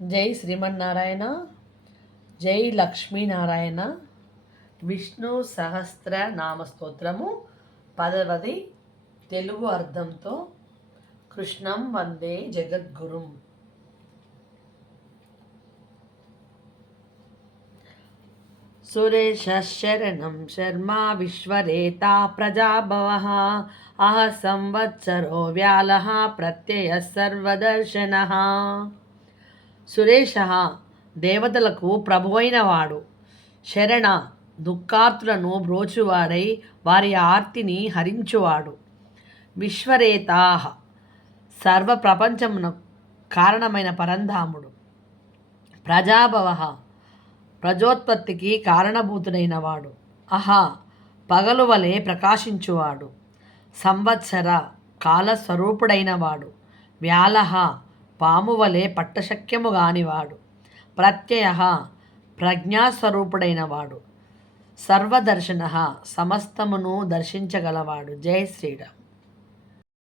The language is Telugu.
జై శ్రీమన్నారాయణ. జై లక్ష్మీనారాయణ. విష్ణు సహస్ర నామస్తోత్రము 10వ తెలుగు అర్థంతో కృష్ణం వందే జగద్గురుం. సురేశ శరణం శర్మా విశ్వరేతా ప్రజాభవః అహ సంవత్సరో వ్యాలః ప్రత్యయ సర్వదర్శనః. సురేశ దేవతలకు ప్రభువైనవాడు. శరణ దుఃఖార్తులను బ్రోచువాడై వారి ఆర్తిని హరించువాడు. విశ్వరేతా సర్వ ప్రపంచమునకు కారణమైన పరంధాముడు. ప్రజాభవ ప్రజోత్పత్తికి కారణభూతుడైనవాడు. అహ పగలు వలె ప్రకాశించువాడు. సంవత్సర కాలస్వరూపుడైనవాడు. వ్యాలహ పాము వలె పట్టశక్యము గానివాడు. ప్రత్యయ ప్రజ్ఞాస్వరూపుడైనవాడు. సర్వదర్శన సమస్తమును దర్శించగలవాడు. జై శ్రీరామ్.